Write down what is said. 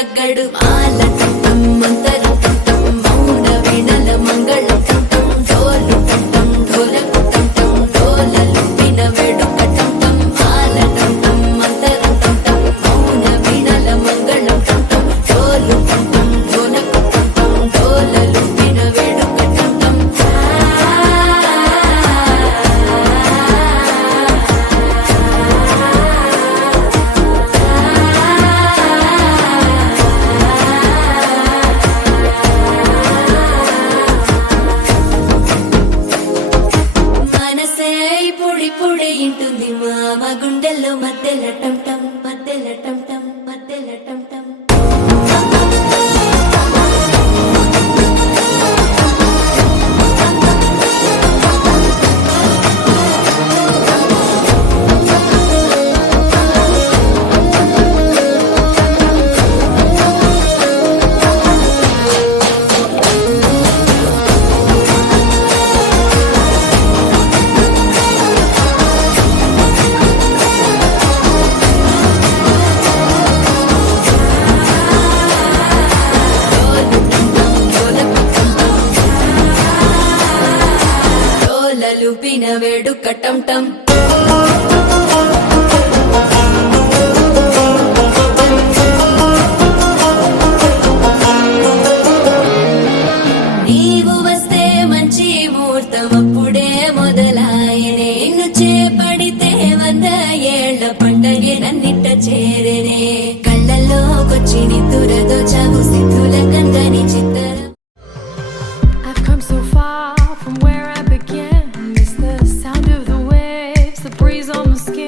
తగ్గడు మాల టం మంతర టం మౌన వీణల మంగళ టం డోలు టం ఢోలకు టం డోలలు పిన వేడుక టం మాల టం మంతర టం మౌన వీణల మంగళ టం డోలు టం ఢోలకు టం డోలలు పిన వేడుక టం మనసే పొడి పొడి ఇంటుంది మామ గుండెల్లో మధ్యల టం టం మధ్యల టం టం మధ్యల టం టం డోలలు పిన వేడుక టం టం నీవు వస్తే మంచి ముహూర్తం అప్పుడే మొదలాయనే నిన్ను చేపడితే 100 ఏళ్ల పండగే నన్నిట్ట చేరేనే కళ్ళల్లోకొచ్చి నిద్దురదోచావు సిద్ధుల కందని చిత్తర I've come so far from where I began. It's the sound of the waves, the breeze on my skin.